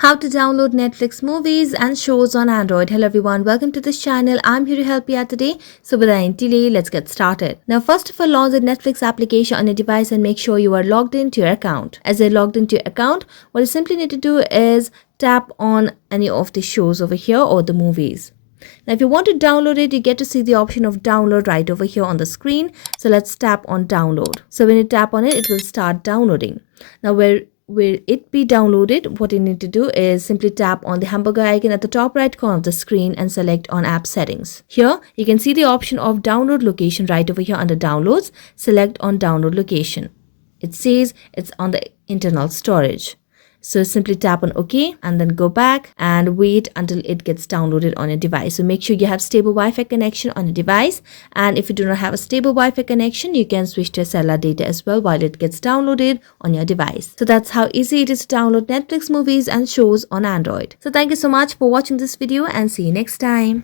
How to download Netflix movies and shows on Android. Hello everyone, welcome to this channel. I'm here to help you out today. So without any delay, let's get started. Now first of all, launch the Netflix application on your device and make sure you are logged into your account. As you're logged into your account, what you simply need to do is tap on any of the shows over here or the movies. Now if you want to download it, you get to see the option of download right over here on the screen. So let's tap on download. So when you tap on it, it will start downloading. Now where will it be downloaded? What you need to do is simply tap on the hamburger icon at the top right corner of the screen and select on app settings. Here you can see the option of download location right over here under downloads. Select on download location. It says it's on the internal storage. So simply tap on OK and then go back and wait until it gets downloaded on your device. So make sure you have stable Wi-Fi connection on your device. And if you do not have a stable Wi-Fi connection, you can switch to cellular data as well while it gets downloaded on your device. So that's how easy it is to download Netflix movies and shows on Android. So thank you so much for watching this video and see you next time.